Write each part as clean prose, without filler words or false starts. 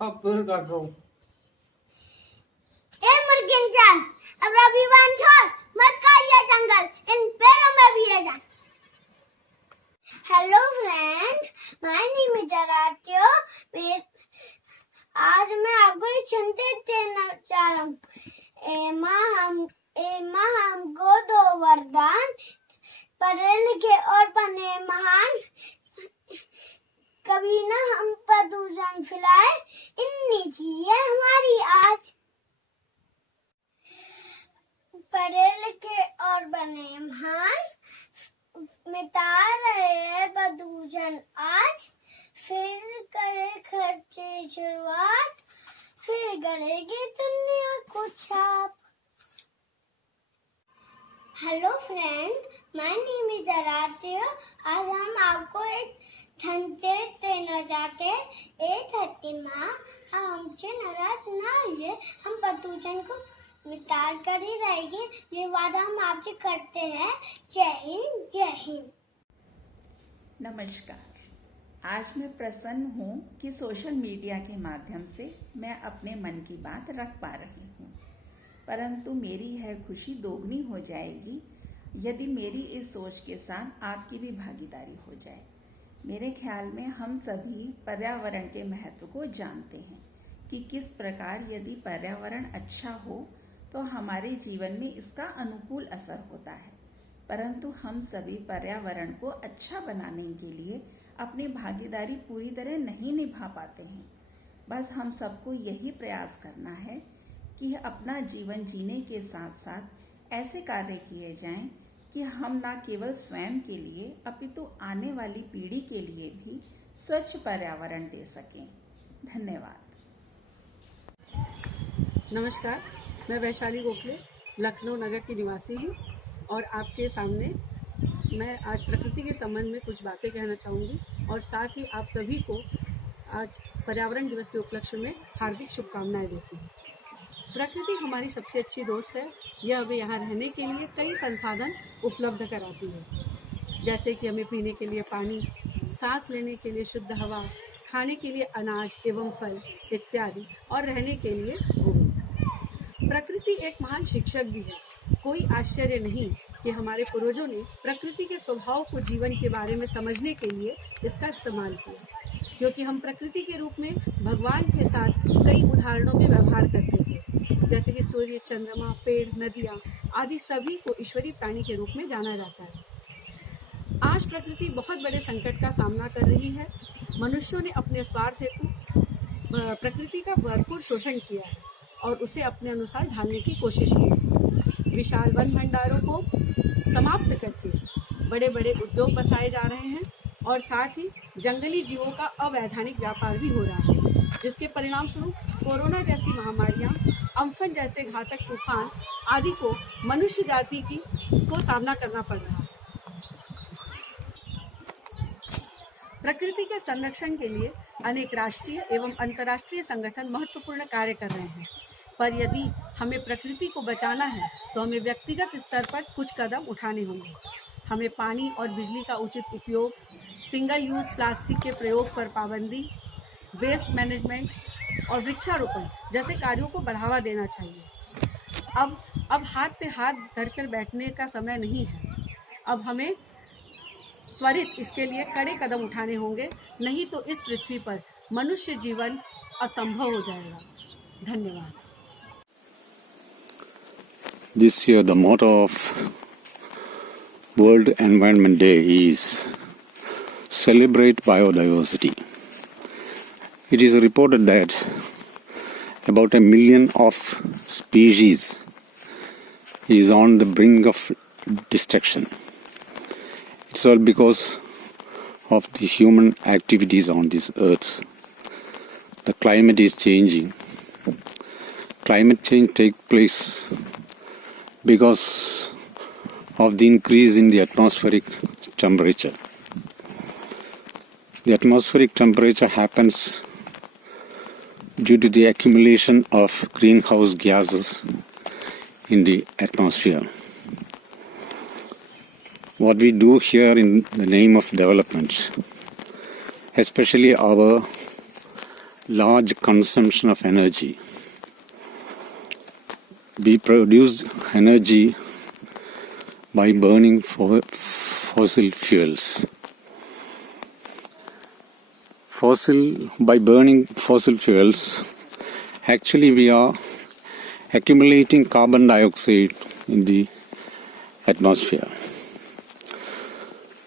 अब फिर कर रहा हूँ। ए मुर्गिंजान, अब रविवान छोड़, मत खाइए जंगल, इन पेड़ों में भी है जान। Hello friend, my name is आराध्य। आज मैं आपको एक संदेश देना चाह रहा हूँ। ए माँ हमको दो वरदान, पढ़े लिखे और बने महान, कभी ना हम प्रदूषण फैलाए, इतनी चाहिए हमारी आज। पढ़े लिखे और बने महान, मिटा रहे हैं प्रदूषण आज, फिर करे खर्चे शुरुआत, फिर करेगी दुनिया को छाप। Hello friend, my name is आराध्य। आज हम आपको एक संदेश देना चाहते हैं। ए धरती माँ, हमसे नाराज ना होइए, हम प्रदूषण को मिटा कर ही रहेंगे, ये वादा हम आपसे करते हैं। जय हिंद, जय हिंद। नमस्कार। आज मैं प्रसन्न हूँ कि सोशल मीडिया के माध्यम से मैं अपने मन की बात रख पा रही हूँ, परंतु मेरी यह खुशी दोगुनी हो जाएगी यदि मेरी इस सोच के साथ आपकी भी भागीदारी हो जाए। मेरे ख्याल में हम सभी पर्यावरण के महत्व को जानते हैं कि किस प्रकार यदि पर्यावरण अच्छा हो तो हमारे जीवन में इसका अनुकूल असर होता है, परंतु हम सभी पर्यावरण को अच्छा बनाने के लिए अपनी भागीदारी पूरी तरह नहीं निभा पाते हैं। बस हम सबको यही प्रयास करना है कि अपना जीवन जीने के साथ साथ ऐसे कार्य किए जाएं कि हम न केवल स्वयं के लिए अपितु आने वाली पीढ़ी के लिए भी स्वच्छ पर्यावरण दे सकें। धन्यवाद। नमस्कार, मैं वैशाली गोखले लखनऊ नगर की निवासी हूँ और आपके सामने मैं आज प्रकृति के संबंध में कुछ बातें कहना चाहूँगी और साथ ही आप सभी को आज पर्यावरण दिवस के उपलक्ष्य में हार्दिक शुभकामनाएं देती हूँ। प्रकृति हमारी सबसे अच्छी दोस्त है। यह हमें यहाँ रहने के लिए कई संसाधन उपलब्ध कराती है, जैसे कि हमें पीने के लिए पानी, सांस लेने के लिए शुद्ध हवा, खाने के लिए अनाज एवं फल इत्यादि और रहने के लिए भूमि। प्रकृति एक महान शिक्षक भी है। कोई आश्चर्य नहीं कि हमारे पूर्वजों ने प्रकृति के स्वभाव को जीवन के बारे में समझने के लिए इसका इस्तेमाल किया, क्योंकि हम प्रकृति के रूप में भगवान के साथ कई उदाहरणों में व्यवहार करते थे, जैसे कि सूर्य, चंद्रमा, पेड़, नदियाँ आदि सभी को ईश्वरीय प्राणी के रूप में जाना जाता है। आज प्रकृति बहुत बड़े संकट का सामना कर रही है। मनुष्यों ने अपने स्वार्थ हेतु प्रकृति का भरपूर शोषण किया है और उसे अपने अनुसार ढालने की कोशिश की है। विशाल वन भंडारों को समाप्त करके बड़े बड़े उद्योग बसाए जा रहे हैं और साथ ही जंगली जीवों का अवैधानिक व्यापार भी हो रहा है, जिसके परिणाम स्वरूप कोरोना जैसी महामारियां, अम्फन जैसे घातक तूफान आदि को मनुष्य जाति को सामना करना पड़ रहा है। प्रकृति के संरक्षण के लिए अनेक राष्ट्रीय एवं अंतर्राष्ट्रीय संगठन महत्वपूर्ण कार्य कर रहे हैं, पर यदि हमें प्रकृति को बचाना है तो हमें व्यक्तिगत स्तर पर कुछ कदम उठाने होंगे। हमें पानी और बिजली का उचित उपयोग, सिंगल यूज प्लास्टिक के प्रयोग पर पाबंदी, वेस्ट मैनेजमेंट और वृक्षारोपण जैसे कार्यों को बढ़ावा देना चाहिए। अब हाथ पे हाथ धरकर बैठने का समय नहीं है। अब हमें त्वरित इसके लिए कड़े कदम उठाने होंगे, नहीं तो इस पृथ्वी पर मनुष्य जीवन असंभव हो जाएगा। धन्यवाद। This year the motto of World Environment Day is Celebrate Biodiversity. It is reported that about 1 million of species is on the brink of destruction. It's all because of the human activities on this earth. The climate is changing. Climate change takes place because of the increase in the atmospheric temperature. The atmospheric temperature happens due to the accumulation of greenhouse gases in the atmosphere. What we do here in the name of development, especially our large consumption of energy. We produce energy by burning fossil fuels. By burning fossil fuels, actually we are accumulating carbon dioxide in the atmosphere.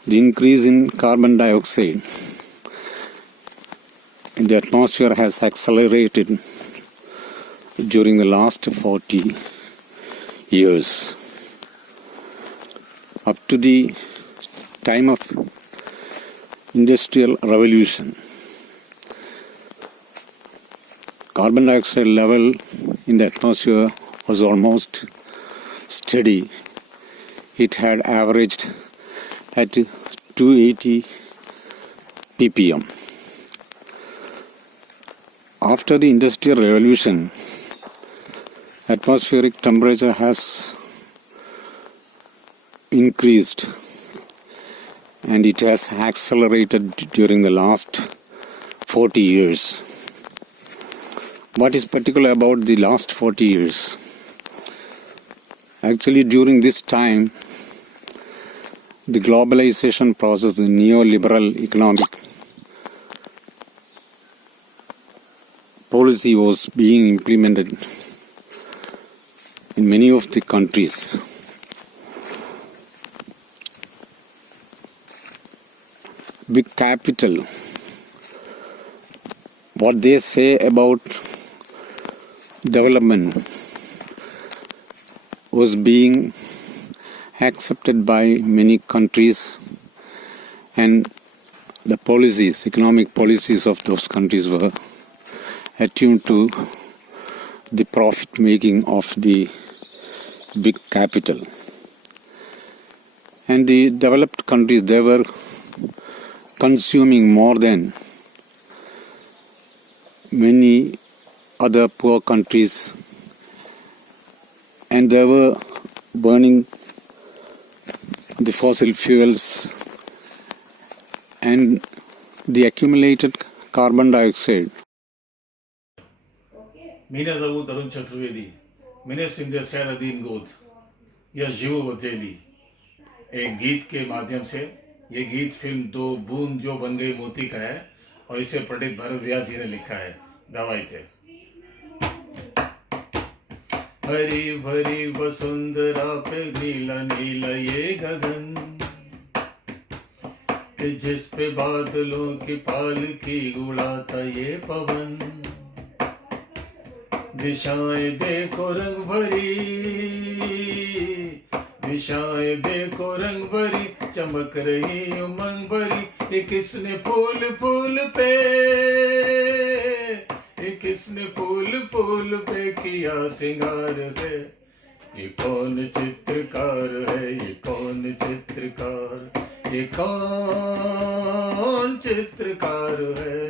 The increase in carbon dioxide in the atmosphere has accelerated during the last 40 years. Up to the time of Industrial Revolution, carbon dioxide level in the atmosphere was almost steady. It had averaged at 280 ppm. After the Industrial Revolution, atmospheric temperature has increased and it has accelerated during the last 40 years. What is particular about the last 40 years? Actually, during this time, the globalization process, the neoliberal economic policy was being implemented in many of the countries. Big capital, what they say about development was being accepted by many countries, and the policies, economic policies of those countries were attuned to the profit making of the big capital. And the developed countries, they were consuming more than many other poor countries, and they were burning the fossil fuels, and the accumulated carbon dioxide. मैंने जरूर तरुण चतुर्वेदी, मैंने सिंधे सैनुद्दीन गोद, यह जीव बतेली एक गीत के माध्यम से। ये गीत फिल्म दो बूंद जो बन गई मोती का है और इसे पंडित भरत व्यास जी ने लिखा है, दवाई थे। हरी भरी वसुंधरा पे नीला नीला ये गगन, कि जिस पे बादलों की पालकी उड़ाता ये पवन। दिशाएं देखो रंग भरी, दिशाएं देखो रंग भरी, चमक रही उमंग भरी। ये किसने फूल फूल पे, ये किसने फूल फूल पे किया सिंगार है। ये कौन चित्रकार है, ये कौन चित्रकार, ये कौन चित्रकार है,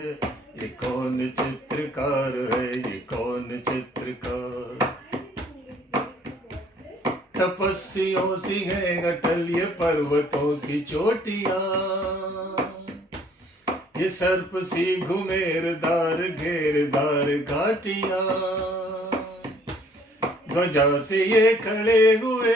ये कौन चित्रकार है, ये कौन चित्रकार। तपस्वियों सी है अटल ये पर्वतों की चोटियां, ये सर्प सी घुमेरदार घेरदार घाटियां। ध्वजा से ये खड़े हुए,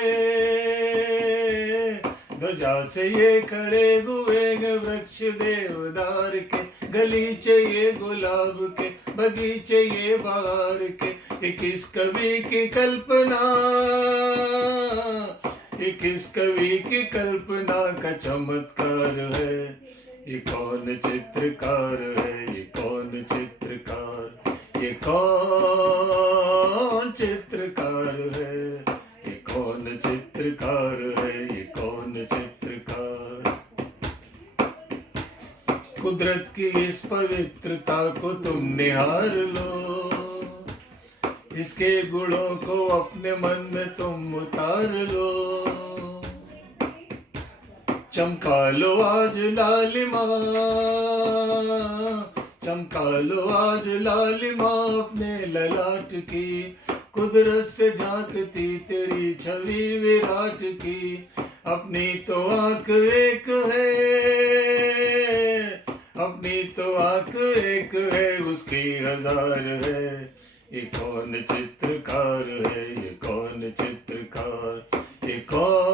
ध्वजा से ये खड़े हुए वृक्ष देवदार के। गलीचे ये गुलाब के, बगीचे ये बहार के। ये किस कवि की कल्पना, ये किस कवि की कल्पना का चमत्कार है। ये कौन चित्रकार है, ये कौन चित्रकार, ये कौन चित्रकार है, ये कौन चित्रकार है, ये कौन चित्रकार। कुदरत की इस पवित्रता को तुम निहार लो, इसके गुणों को अपने मन में तुम उतार लो। चमका लो आज लालिमा, चमका लो आज लालिमा अपने ललाट की। कुदरत से झांकती तेरी छवि विराट की। अपनी तो आंख एक है, अपनी तो आंख एक है, उस उसकी हजार है। ये कौन चित्रकार है, ये कौन चित्रकार, ये कौन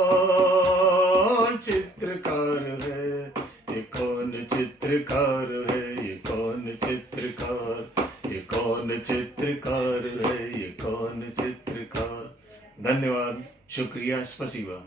चित्रकार है, ये कौन चित्रकार है, ये कौन चित्रकार, ये कौन चित्रकार है, ये कौन चित्रकार। धन्यवाद, शुक्रिया, स्पसीबा।